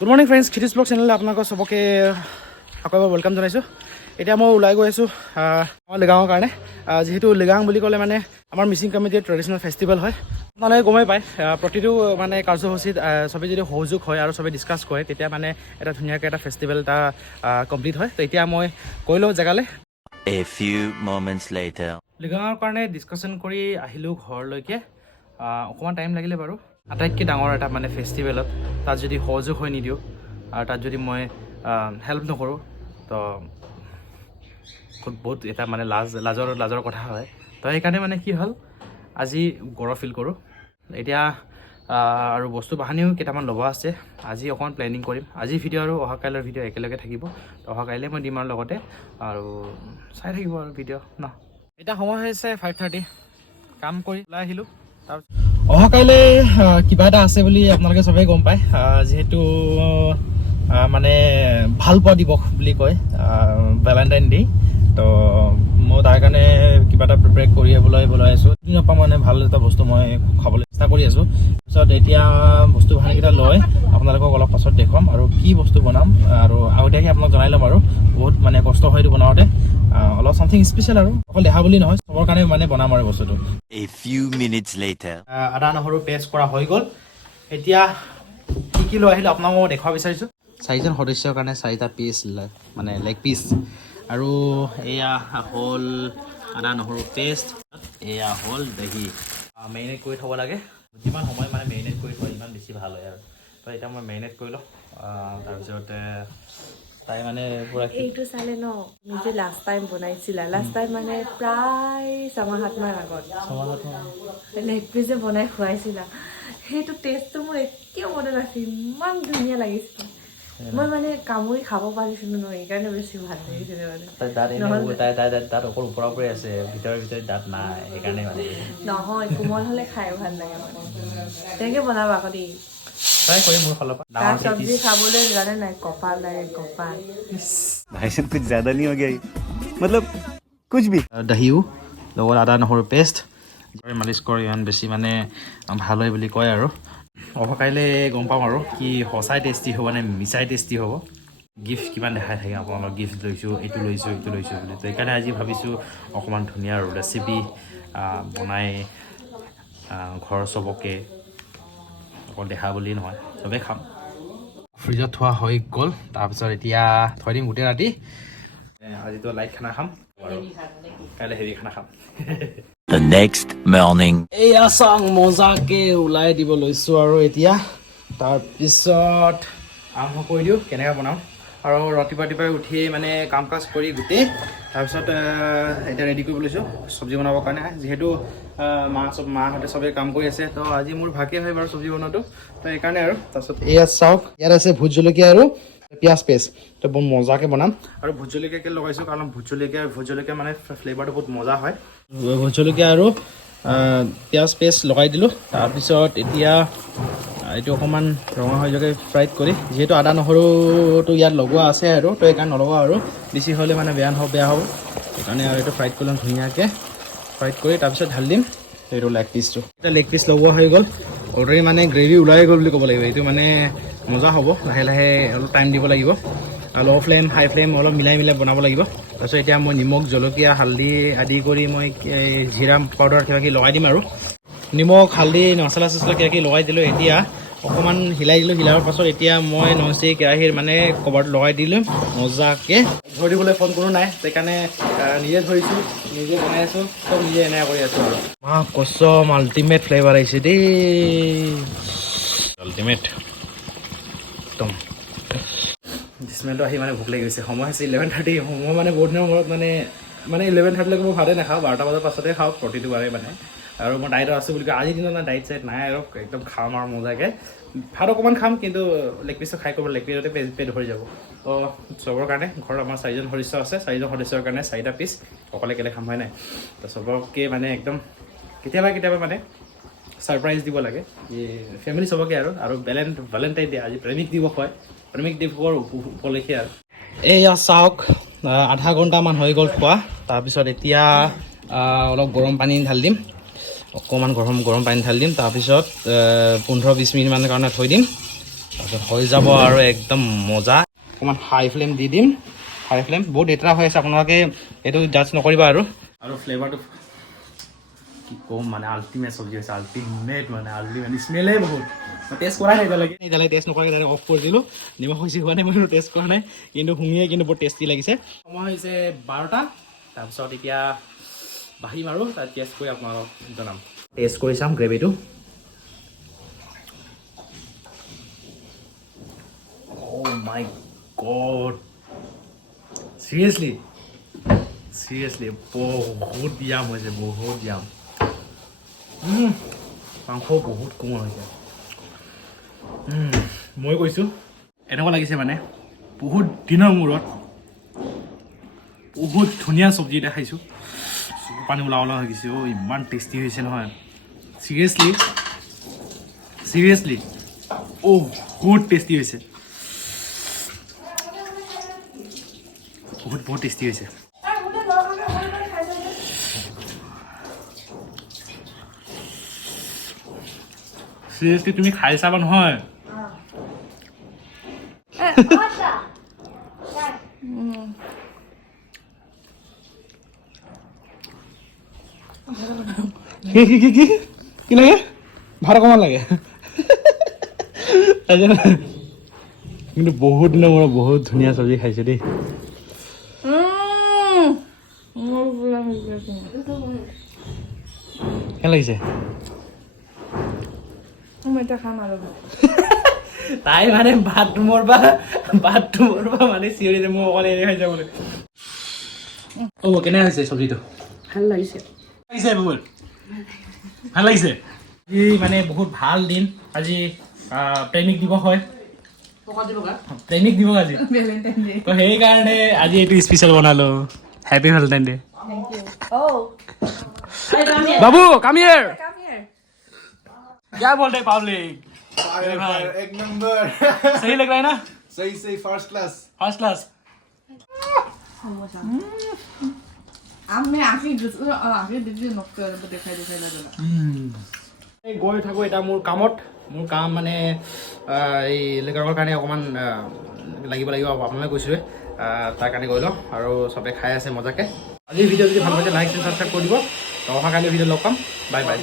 Good morning friends, খিতিজ blog চেনেললৈ আপোনালোকক চবকে আকৌ এবাৰ ৱেলকাম জনাইছোঁ। এতিয়া মই ওলাই গৈ আছোঁ আমাৰ লিগাঙৰ কাৰণে। যিহেতু লিগাং বুলি ক'লে মানে আমাৰ মিচিং কমিউনিটিৰ ট্ৰেডিশ্যনেল ফেষ্টিভেল হয়। আপোনালোকে গমেই পায়, প্ৰতিটো মানে কাৰ্যসূচীত চবেই যদি সহযোগ হয় আৰু চবেই ডিছকাছ কৰে তেতিয়া মানে এটা ধুনীয়াকৈ এটা ফেষ্টিভেল এটা কমপ্লিট হয়। তো এতিয়া মই গৈ লওঁ জেগালৈ। A few moments later. লিগাঙৰ কাৰণে ডিছকাশ্যন কৰি আহিলোঁ ঘৰলৈকে। অকণমান টাইম লাগিলে বাৰু। আটাইতকৈ ডাঙৰ এটা মানে ফেষ্টিভেলত তাত যদি সহযোগ হৈ নিদিওঁ আৰু তাত যদি মই হেল্প নকৰোঁ তো বহুত এটা মানে লাজৰ কথা হয়। তো সেইকাৰণে মানে কি হ'ল, আজি গৌৰৱ ফিল কৰোঁ। এতিয়া আৰু বস্তু বাহানিও কেইটামান ল'ব আছে। আজি অকণমান প্লেনিং কৰিম। আজি ভিডিঅ' আৰু অহা কাইলৈৰ ভিডিঅ' একেলগে থাকিব। অহা কাইলৈ মই দিম আৰু লগতে আৰু চাই থাকিব আৰু ভিডিঅ' ন। এতিয়া সময় হৈছে 5:30, কাম কৰি ওলাই আহিলোঁ। তাৰপিছত অহা কাইলৈ কিবা এটা আছে বুলি আপোনালোকে চবেই গম পায়। যিহেতু মানে ভাল পোৱা দিৱস বুলি কয়, ভেলেণ্টাইন ডে'। তো মই তাৰ কাৰণে কিবা এটা প্ৰিপেয়াৰ কৰি বলাই আছোঁ। দিনৰ পৰা মানে ভাল এটা বস্তু মই খাবলৈ চেষ্টা কৰি আছোঁ। তাৰপিছত এতিয়া বস্তু বাহানিকেইটা লৈ আপোনালোকক অলপ পাছত দেখুৱাম আৰু কি বস্তু বনাম আৰু আগতীয়াকৈ আপোনাক জনাই ল'ম। আৰু বহুত মানে কষ্ট হয় এইটো বনাওঁতে, অলপ চামথিং স্পেচিয়েল আৰু অকল দেখা বুলি নহয়, চবৰ কাৰণে মানে বনাম আৰু বস্তুটো। A few minutes later. আদা নহৰু পেষ্ট কৰা হৈ গ'ল। এতিয়া কি লৈ আহিলোঁ আপোনাক মই দেখুৱাব বিচাৰিছোঁ। 4জন সদস্যৰ কাৰণে 4টা পিচ, মানে লেগ পিচ। আৰু এয়া হ'ল আদা নহৰু পেষ্ট, এয়া হ'ল দহি। মেৰিনেট কৰি থ'ব লাগে। যিমান সময় মানে মেৰিনেট কৰি থয় ইমান বেছি ভাল হয় আৰু। তো এতিয়া মই মেৰিনেট কৰি লওঁ। তাৰপিছতে তাই মানে পুৰা এইটো চালে ন, নিজে লাষ্ট টাইম বনাইছিলা, লাষ্ট টাইম মানে প্ৰায় 6-7 মাহ আগত লেগ পিচ যে বনাই খুৱাইছিলা, সেইটো টেষ্টটো মোৰ এতিয়াও মনত আছে। ইমান ধুনীয়া লাগিছিল। মই মানে কামুৰি খাব পাৰিছিলোঁ ন, সেইকাৰণে বেছি ভাল লাগিছিলে মানে। দাঁত অকল ওপৰা ওপৰি আছে, ভিতৰে দাঁত নাই, সেইকাৰণে মানে নহয়, কোমল হ'লে খাই ভাল লাগে মানে। তেনেকৈ বনাবা আকৌ দেই। ট্ৰাই কৰিম মোৰ ফালৰ পৰা। তাৰ চব্জি খাবলৈ জানে নাই, কপাল লাগে কপাল। भाई साहब कुछ ज्यादा नहीं हो गया ये? मतलब कुछ भी। দহিও লগত আদা নহৰু পেষ্ট মালিচ কৰি ইমান বেছি মানে ভাল হয় বুলি কয় আৰু। অহা কাইলৈ গম পাম আৰু কি সঁচাই টেষ্টি হ'ব নে মিছাই টেষ্টি হ'ব। গিফ্ট কিমান দেখাই থাকে আপোনালোকক, গিফ্ট লৈছোঁ, এইটো লৈছোঁ বুলি। তো সেইকাৰণে আজি ভাবিছোঁ অকণমান ধুনীয়া আৰু ৰেচিপি বনাই ঘৰ চবকে অকল দেখা বুলি নহয়, চবেই খাম। ফ্ৰিজত থোৱা হৈ গ'ল। তাৰপিছত এতিয়া থৈ দিম গোটেই ৰাতি। আজিতো লাইট খানা খাম আৰু কাইলৈ হেভি খানা খাম। The next morning. এয়া চাং মজাকে ওলাই দিব লৈছোঁ আৰু এতিয়া তাৰপিছত আৰম্ভ কৰি দিওঁ কেনেকৈ বনাওঁ। আৰু ৰাতিপুৱাই উঠিয়েই মানে কাম কাজ কৰি গোটেই তাৰপিছত এতিয়া ৰেডি কৰিব লৈছোঁ চব্জি বনাবৰ কাৰণে। যিহেতু মাহঁতে চবেই কাম কৰি আছে, তো আজি মোৰ ভাগেই হয় বাৰু চব্জি বনোৱাটো। তো সেইকাৰণে আৰু তাৰপিছত এয়া চাওক, ইয়াত আছে ভোট জলকীয়া আৰু পিঁয়াজ পেষ্ট। তো বহুত মজাকৈ বনাম। আৰু ভোট জলকীয়াকৈ লগাইছোঁ কাৰণ ভোট জলকীয়া মানে ফ্লেভাৰটো বহুত মজা হয়। ভোট জলকীয়া আৰু পিঁয়াজ পেষ্ট লগাই দিলোঁ। তাৰপিছত এতিয়া এইটো অকণমান ৰঙা হৈ যোৱাকৈ ফ্ৰাইড কৰি, যিহেতু আদা নহৰুটো ইয়াত লগোৱা আছে আৰু, তো সেইকাৰণে নলগাওঁ আৰু বেছি হ'লে মানে বেয়া হ'ব। সেইকাৰণে আৰু এইটো ফ্ৰাইড কৰি ল'ম ধুনীয়াকৈ। ফ্ৰাইড কৰি তাৰপিছত ঢালি দিম এইটো লেগ পিচটো। এতিয়া লেগ পিচ লগোৱা হৈ গ'ল। অলৰেডি মানে গ্ৰেভি ওলাই গ'ল বুলি ক'ব লাগিব। এইটো মানে মজা হ'ব। লাহে লাহে অলপ টাইম দিব লাগিব। ল' ফ্লেম হাই ফ্লেম অলপ মিলাই বনাব লাগিব। তাৰপিছত এতিয়া মই নিমখ জলকীয়া হালধি আদি কৰি মই জিৰা পাউডাৰ কিবাকিবি লগাই দিম আৰু। নিমখ হালধি মছলা কিবাকিবি লগাই দিলোঁ। এতিয়া অকণমান হিলাই দিলোঁ। হিলাৰ পাছত এতিয়া মই ননষ্টিক কেৰাহীৰ মানে কভাৰটো লগাই দিলোঁ মজাকৈ। ধৰিবলৈ ফোন কোনো নাই, সেইকাৰণে নিজে ধৰিছোঁ, নিজে বনাই আছোঁ, চব নিজে এনেকৈ কৰি আছোঁ আৰু। কচম আল্টিমেট ফ্লেভাৰ আহিছে দেই, আল্টিমেট একদম। স্মেলটো আহি মানে ভোক লাগি গৈছে। সময় হৈছে 11:30। সময় মানে বহুত দিনৰ মূৰত মানে 11:30লৈকে মই ভাতে নাখাওঁ, 12টা বজাৰ পাছতে খাওঁ প্ৰতিটো বাৰে মানে। আৰু মই ডাইটত আছোঁ বুলি কয়, আজিৰ দিনত না ডাইট চাইট নাই আৰু একদম খাম আৰু মজাকৈ। ভাত অকণমান খাম, কিন্তু লেগ পিচটো খাই কৰিব, লেগ পিচতে পেট ভৰি যাব। তো চবৰ কাৰণে ঘৰত আমাৰ 4জন সদস্য আছে, 4জন সদস্যৰ কাৰণে 4টা পিচ অকলে কেলে খাম হয় নাই। তো চবকে মানে একদম কেতিয়াবা মানে ছাৰপ্ৰাইজ দিব লাগে ফেমিলি চবকে আৰু ভেলেণ্টাইন ডে আজি প্ৰেমিক দিৱস হয়, প্ৰেমিক দিৱসৰ উপলক্ষে আৰু। এয়া চাওক, আধা ঘণ্টামান হৈ গ'ল খোৱা। তাৰপিছত এতিয়া অলপ গৰম পানী ঢালি দিম, অকণমান গৰম পানী ঢালি দিম। তাৰপিছত 15-20 মিনিটমানৰ কাৰণে থৈ দিম। তাৰপিছত হৈ যাব আৰু একদম মজা। অকণমান হাই ফ্লেম দি দিম। হাই ফ্লেম বহুত লেতেৰা হৈ আছে, আপোনালোকে এইটো জাজ নকৰিবা আৰু ফ্লেভাৰটো কি ক'ম মানে আল্টিমেট চব্জি হৈছে, আল্টিমেট মানে স্মেলেই বহুত। মই টেষ্ট কৰাই নাই এতিয়ালৈকে টেষ্ট নকৰাকৈ ডাইৰেক্ট অফ কৰি দিলোঁ। নিমখ বেছি হোৱা নাই, মই টেষ্ট কৰা নাই, কিন্তু শুঙিয়ে কিন্তু বহুত টেষ্টি লাগিছে। সময় হৈছে 12টা। তাৰপিছত এতিয়া বাঢ়িম আৰু তাত টেষ্ট কৰি আপোনালোকক জনাম। টেষ্ট কৰি চাম গ্ৰেভিটো। Oh my God! Seriously, বহুত য়াম হৈছে, বহুত য়াম। মাংস বহুত কোমল হৈছে। মই কৈছোঁ এনেকুৱা লাগিছে মানে বহুত দিনৰ মূৰত বহুত ধুনীয়া চব্জি এটা খাইছোঁ। পানী ওলাও ওলাও হৈ গৈছে। ইমান টেষ্টি হৈছে নহয়, চিৰিয়াছলি বহুত টেষ্টি হৈছে, বহুত টেষ্টি হৈছে। চিৰিয়াছলি তুমি খাই চাবা নহয়। কি লাগে? ভাত অকণমান লাগে। কিন্তু বহুত দিনৰ মূৰত বহুত ধুনীয়া চব্জি খাইছে দেই। কেনে লাগিছে? তাই মানে বাথৰুমৰ পৰা মানে চিঞৰি মোৰ অকলে এনে খাই যাবলৈ। কেনে হৈছে চব্জিটো? ভাল লাগিছে বহুত ভাল লাগিছে। আজি মানে বহুত ভাল দিন, আজি প্ৰেমিক দিৱস হয়। প্ৰেমিক দিৱস আজি, তো সেইকাৰণে আজি এইটো স্পেচিয়েল বনালো। Happy Valentine day. Babu come here क्या बोल रहे पब्लिक? एक नंबर। सही लग रहा है ना? सही फर्स्ट क्लास। গৈ থাকোঁ এটা মোৰ কামত। মোৰ কাম মানে এই লেকাৰৰ কাৰণে অকণমান লাগিব আপোনালোকে কৈছোঁৱে, তাৰ কাৰণে গৈ লওঁ। আৰু চবে খাই আছে মজাকৈ। আজিৰ ভিডিঅ' যদি ভাল পাইছে লাইক এণ্ড ছাবস্ক্ৰাইব কৰি দিব। অহা কাইলৈ ভিডিঅ' লগ পাম। Bye bye.